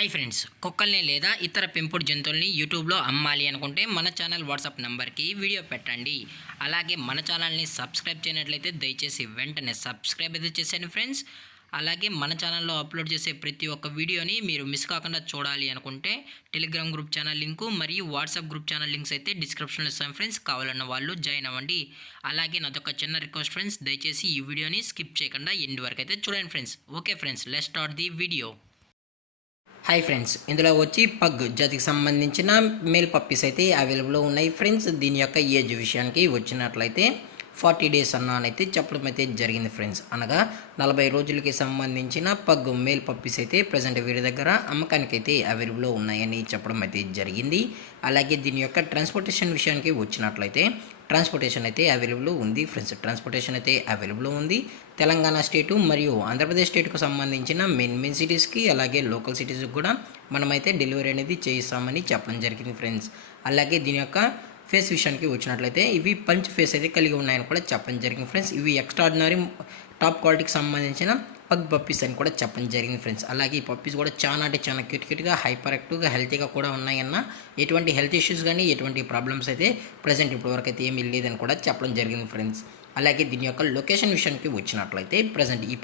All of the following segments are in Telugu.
హాయ్ ఫ్రెండ్స్, కుక్కల్ని లేదా ఇతర పెంపుడు జంతువుల్ని యూట్యూబ్లో అమ్మాలి అనుకుంటే మన ఛానల్ వాట్సాప్ నెంబర్కి వీడియో పెట్టండి. అలాగే మన ఛానల్ని సబ్స్క్రైబ్ చేయనట్లయితే దయచేసి వెంటనే సబ్స్క్రైబ్ అయితే చేసేయండి ఫ్రెండ్స్. అలాగే మన ఛానల్లో అప్లోడ్ చేసే ప్రతి ఒక్క వీడియోని మీరు మిస్ కాకుండా చూడాలి అనుకుంటే టెలిగ్రామ్ గ్రూప్ ఛానల్ లింకు మరియు వాట్సాప్ గ్రూప్ ఛానల్ లింక్స్ అయితే డిస్క్రిప్షన్లో ఇస్తాను ఫ్రెండ్స్. కావాలన్న వాళ్ళు జాయిన్ అవ్వండి. అలాగే నాదొక చిన్న రిక్వెస్ట్ ఫ్రెండ్స్, దయచేసి ఈ వీడియోని స్కిప్ చేయకుండా ఎండ్ వరకు అయితే చూడండి friends. Okay friends, let's start the video. Hi friends, ఇందులో వచ్చి పగ్ జాతికి సంబంధించిన మేల్ పప్పీస్ అయితే అవైలబుల్లో ఉన్నాయి ఫ్రెండ్స్. దీని యొక్క ఏజ్ విషయానికి వచ్చినట్లయితే 40 డేస్ అన్నానైతే చెప్పడం అయితే జరిగింది ఫ్రెండ్స్. అనగా 40 రోజులకి సంబంధించిన పగ్ మేల్ పప్పీస్ అయితే ప్రజెంట్ వీరి దగ్గర అమ్మకానికి అయితే అవైలబుల్లో ఉన్నాయని చెప్పడం అయితే జరిగింది. అలాగే దీని యొక్క ట్రాన్స్పోర్టేషన్ విషయానికి వచ్చినట్లయితే ట్రాన్స్పోర్టేషన్ అయితే అవైలబుల్ ఉంది ఫ్రెండ్స్. ట్రాన్స్పోర్టేషన్ అయితే అవైలబుల్ ఉంది. తెలంగాణ స్టేటు మరియు ఆంధ్రప్రదేశ్ స్టేట్కు సంబంధించిన మెయిన్ సిటీస్కి అలాగే లోకల్ సిటీస్కి కూడా మనమైతే డెలివరీ అనేది చేయిస్తామని చెప్పడం జరిగింది ఫ్రెండ్స్. అలాగే దీని యొక్క ఫేస్ విషయానికి వచ్చినట్లయితే ఇవి పంచ్ ఫేస్ అయితే కలిగి ఉన్నాయని కూడా చెప్పడం జరిగింది ఫ్రెండ్స్. ఇవి ఎక్స్ట్రాడినరీ టాప్ క్వాలిటీకి సంబంధించిన పగ్ పప్పీస్ అని కూడా చెప్పడం జరిగింది ఫ్రెండ్స్. అలాగే ఈ పప్పీస్ కూడా చాలా అంటే చాలా క్యూట్గా హైపర్ యాక్టివ్గా హెల్తీగా కూడా ఉన్నాయన్న ఎటువంటి హెల్త్ ఇష్యూస్ కానీ ఎటువంటి ప్రాబ్లమ్స్ అయితే ప్రజెంట్ ఇప్పటివరకు అయితే ఏమీ లేదని కూడా చెప్పడం జరిగింది ఫ్రెండ్స్. అలాగే దీని యొక్క లొకేషన్ విషయానికి వచ్చినట్లయితే ప్రజెంట్ ఈ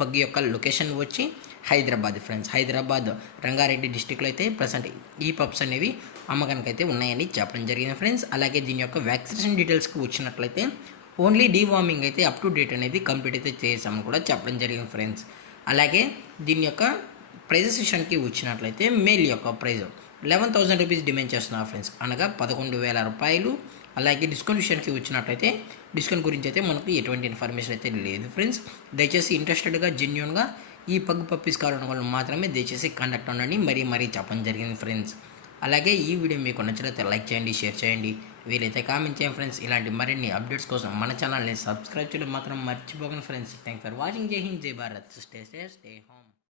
పగ్ యొక్క లొకేషన్ వచ్చి హైదరాబాద్ ఫ్రెండ్స్. హైదరాబాద్ రంగారెడ్డి డిస్టిక్లో అయితే ప్రజెంట్ ఈ పప్స్ అనేవి అమ్మకానికి అయితే ఉన్నాయని చెప్పడం జరిగింది ఫ్రెండ్స్. అలాగే దీని యొక్క వ్యాక్సినేషన్ డీటెయిల్స్కి వచ్చినట్లయితే ఓన్లీ డీవార్మింగ్ అయితే అప్ టు డేట్ అనేది కంప్లీట్ అయితే చేసామని కూడా చెప్పడం జరిగింది ఫ్రెండ్స్. అలాగే దీని యొక్క ప్రైజెస్ విషయానికి వచ్చినట్లయితే మేల్ యొక్క ప్రైజ్ 11,000 రూపీస్ డిమాండ్ చేస్తున్నారు ఫ్రెండ్స్. అనగా 11,000 రూపాయలు. అలాగే డిస్కౌంట్ విషయానికి వచ్చినట్లయితే డిస్కౌంట్ గురించి అయితే మనకు ఎటువంటి ఇన్ఫర్మేషన్ అయితే లేదు ఫ్రెండ్స్. దయచేసి ఇంట్రెస్టెడ్గా జెన్యూన్గా ఈ పగ్ పప్పీస్ కావాలన్న వాళ్ళు మాత్రమే దయచేసి కాంటాక్ట్ అవ్వండి మరీ చెప్పడం జరిగింది ఫ్రెండ్స్. అలాగే ఈ వీడియో మీకు నచ్చినట్లయితే లైక్ చేయండి, షేర్ చేయండి, వీలైతే కామెంట్ చేయండి ఫ్రెండ్స్. ఇలాంటి మరిన్ని అప్డేట్స్ కోసం మన ఛానల్ని సబ్స్క్రైబ్ చేయడం మాత్రం మర్చిపోకండి ఫ్రెండ్స్. Thank for watching. జై హింద్, జై Bharat. Stay safe, stay home.